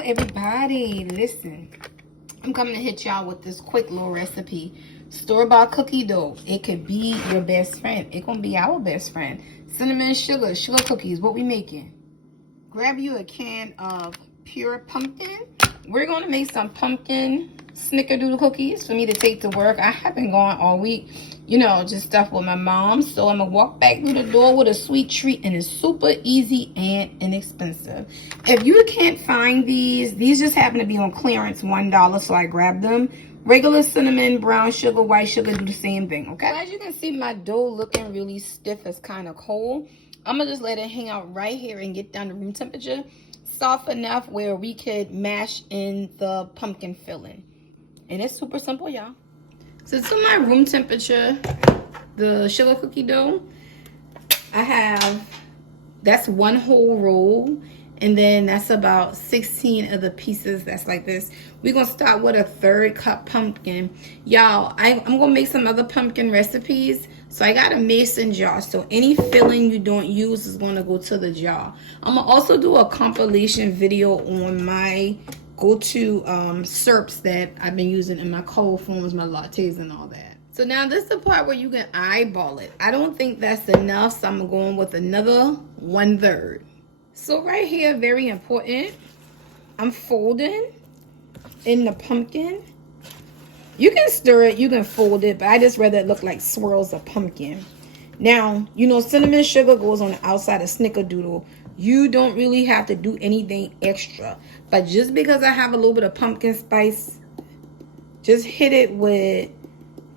everybody, listen, I'm coming to hit y'all with this quick little recipe. Store-bought cookie dough. It could be your best friend. It gonna be our best friend. Cinnamon sugar cookies. What we making? Grab you a can of pure pumpkin. We're gonna make some pumpkin Snickerdoodle cookies for me to take to work. I have been gone all week, you know, just stuff with my mom. So I'm gonna walk back through the door with a sweet treat, and it's super easy and inexpensive. If you can't find these just happen to be on clearance, $1, so I grabbed them. Regular cinnamon, brown sugar, white sugar, do the same thing, okay? So as you can see, my dough looking really stiff. It's kind of cold. I'm gonna just let it hang out right here and get down to room temperature, soft enough where we could mash in the pumpkin filling. And it's super simple, y'all. So to my room temperature, the sugar cookie dough, I have, that's one whole roll, and then that's about 16 of the pieces that's like this. We're gonna start with a 1/3 cup pumpkin. Y'all, I'm gonna make some other pumpkin recipes, so I got a mason jar, so any filling you don't use is gonna go to the jar. I'm gonna also do a compilation video on my go-to syrups that I've been using in my cold foams, my lattes, and all that. So now this is the part where you can eyeball it. I don't think that's enough, so I'm going with another 1/3. So right here, very important, I'm folding in the pumpkin. You can stir it, you can fold it, but I just rather it look like swirls of pumpkin. Now, you know, cinnamon sugar goes on the outside of Snickerdoodle. You don't really have to do anything extra. But just because I have a little bit of pumpkin spice, just hit it with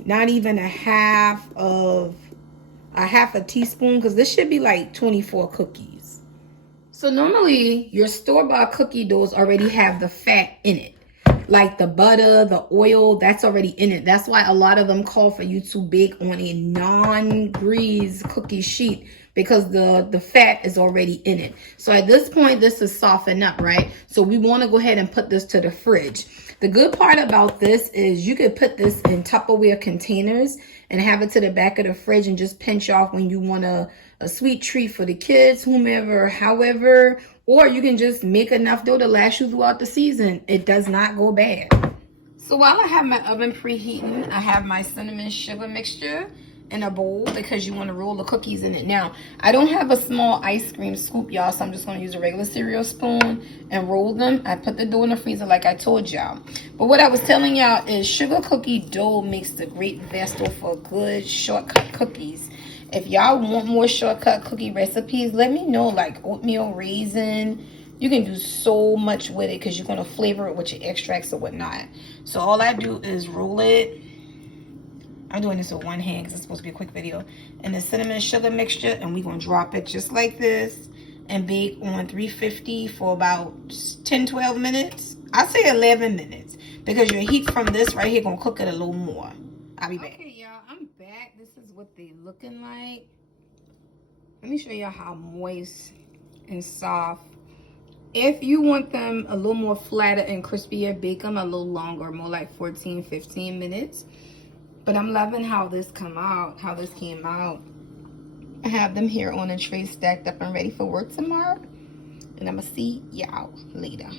not even a half a teaspoon, because this should be like 24 cookies. So normally your store-bought cookie doughs already have the fat in it. Like the butter, the oil, that's already in it. That's why a lot of them call for you to bake on a non-grease cookie sheet, because the fat is already in it. So at this point, this is softened up, right? So we want to go ahead and put this to the fridge. The good part about this is you could put this in Tupperware containers and have it to the back of the fridge and just pinch off when you want a sweet treat for the kids, whomever, however. Or you can just make enough dough to last you throughout the season. It does not go bad. So while I have my oven preheating, I have my cinnamon sugar mixture in a bowl, because you want to roll the cookies in it. Now, I don't have a small ice cream scoop, y'all, so I'm just going to use a regular cereal spoon and roll them. I put the dough in the freezer like I told y'all. But what I was telling y'all is sugar cookie dough makes the great vessel for good shortcut cookies. If y'all want more shortcut cookie recipes, let me know, like oatmeal raisin. You can do so much with it because you're going to flavor it with your extracts or whatnot. So all I do is roll it. I'm doing this with one hand because it's supposed to be a quick video. And the cinnamon sugar mixture, and we're going to drop it just like this and bake on 350 for about 10-12 minutes. I say 11 minutes because your heat from this right here going to cook it a little more. I'll be back. Okay, y'all, I'm back. This is what they looking like. Let me show y'all how moist and soft. If you want them a little more flatter and crispier, bake them a little longer, more like 14-15 minutes. But I'm loving how this came out. I have them here on a tray stacked up and ready for work tomorrow. And I'm going to see y'all later.